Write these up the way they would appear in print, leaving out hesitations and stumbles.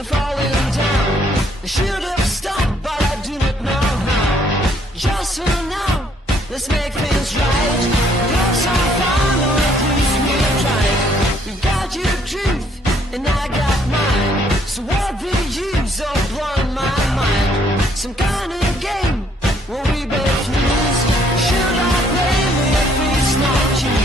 they're falling down. I should have stopped, but I do not know how. Just for now, let's make things right. You're so fine, or at least we've tried. You got your truth, and I got mine. So what the use of blowing my mind? Some kind of game where we both lose. Should I blame me if it's not you?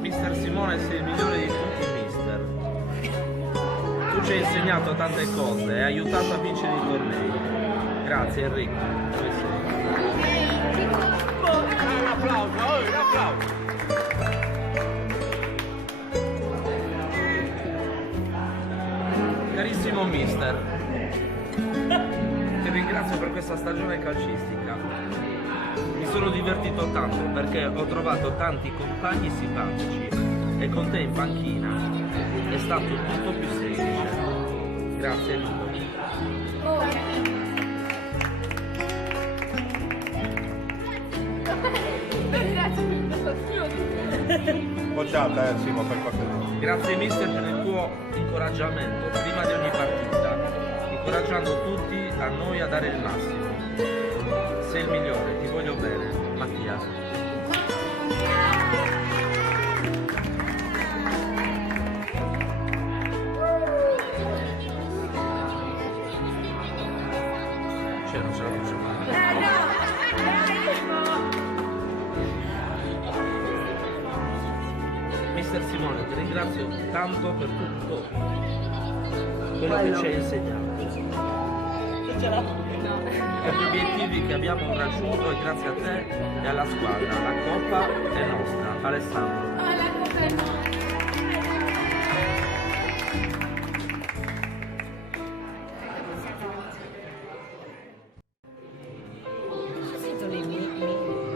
Mister Simone, sei il migliore di tutti, mister. Tu ci hai insegnato tante cose e hai aiutato a vincere i tornei. Grazie Enrico, dove sei? Un applauso, un applauso. Carissimo mister, ti ringrazio per questa stagione calcistica. Mi sono divertito tanto perché ho trovato tanti compagni simpatici e con te in panchina è stato tutto più semplice. Grazie Ludo. Bocciata, Simo, per cortesia. Grazie mister per il tuo incoraggiamento prima di ogni partita, incoraggiando tutti a noi a dare il massimo. Sei il migliore, ti voglio bene, Mattia. Cioè, non ce la faccio fare. Mister Simone, ti ringrazio tanto per tutto quello che ci hai insegnato. Per gli obiettivi che abbiamo raggiunto e grazie a te e alla squadra. La coppa è nostra. Alessandro. La coppa è nostra.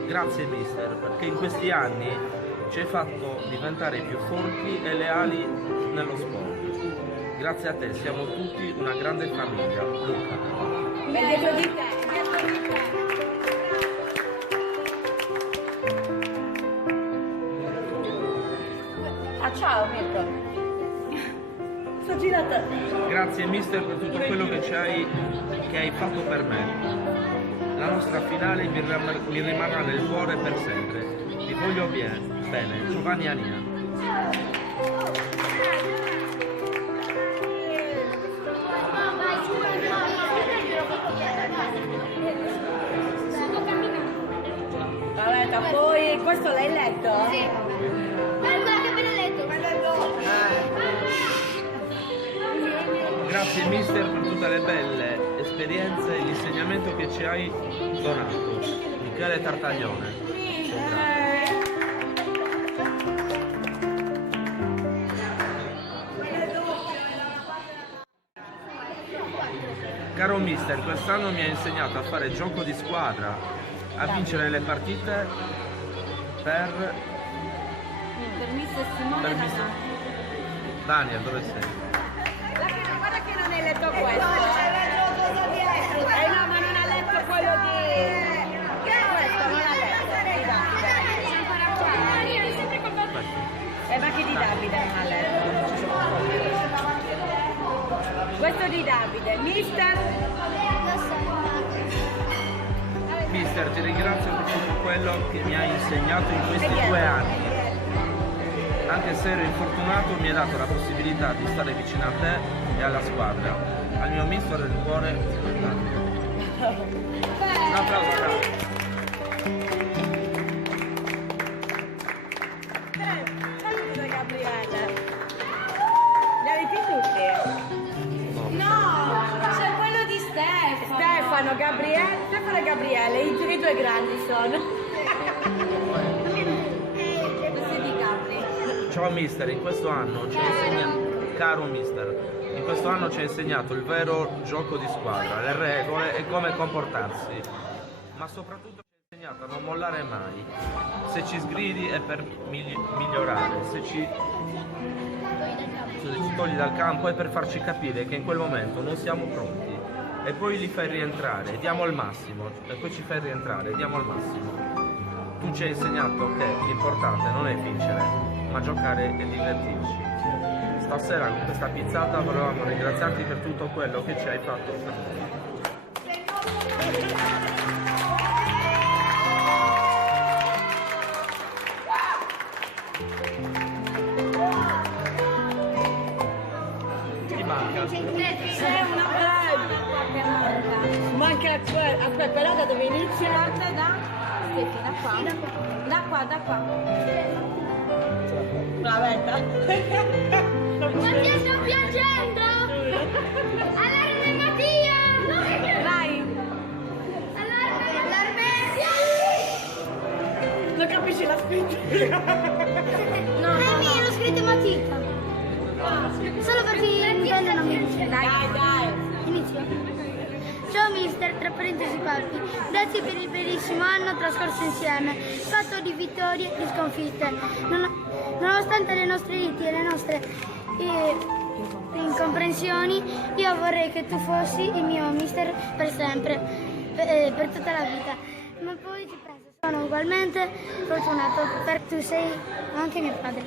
Grazie mister, perché in questi anni ci hai fatto diventare più forti e leali nello sport. Grazie a te siamo tutti una grande famiglia. Luca. Dietro di te, dietro di te. Ah, ciao Mirko. Sto girata. Grazie mister per tutto quello che hai fatto per me. La nostra finale mi rimarrà nel cuore per sempre. Ti voglio bene, Giovanni Ania. Vabbè, poi questo l'hai letto? Sì. Guarda che appena letto. Grazie mister per tutte le belle esperienze e l'insegnamento che ci hai donato. Michele Tartaglione. Grazie. Caro mister, quest'anno mi ha insegnato a fare gioco di squadra, a vincere le partite per mister Simone Per da mister- no. Daniel, dove sei? Guarda che non hai letto questo. No, ma non ha letto quello di... Questo non ha letto. Di Davide. Ma che di Davide non ha letto? Questo di Davide. Mister? Mister, ti ringrazio per tutto quello che mi hai insegnato in questi 2 anni. Anche se ero infortunato mi hai dato la possibilità di stare vicino a te e alla squadra. Al mio mister del cuore. Un applauso, bravo. Saluto Gabriele. Li avete tutti? No, c'è quello di Stefano, Gabriele. Stefano e Gabriele, i 2 grandi sono. Questo è di Gabri. Ciao mister, in questo anno ci hai insegnato, caro mister, in questo anno ci hai insegnato il vero gioco di squadra, le regole e come comportarsi, ma soprattutto ci hai insegnato a non mollare mai. Se ci sgridi è per migliorare, se ci togli dal campo è per farci capire che in quel momento non siamo pronti e poi li fai rientrare, diamo il massimo, e poi ci fai rientrare, diamo il massimo. Tu ci hai insegnato che l'importante non è vincere, ma giocare e divertirci. Stasera con questa pizzata volevamo ringraziarti per tutto quello che ci hai fatto per noi. Ti manca? C'è una manca quello. Aspetta, però da dove inizia? Parte da qua. Da qua. Bravetta. Mattia, sto piangendo! Allarme Mattia! Vai. Allarme! Non capisci la scrittura? No, mia, l'ho scritto matita. Solo perché intendo non mi dice. Dai. Inizio. Ciao mister, tra parentesi papi, grazie per il bellissimo anno trascorso insieme, fatto di vittorie e di sconfitte. Nonostante le nostre liti e le nostre incomprensioni, io vorrei che tu fossi il mio mister per sempre, per tutta la vita. Ma poi ci penso, sono ugualmente fortunato perché tu sei anche mio padre.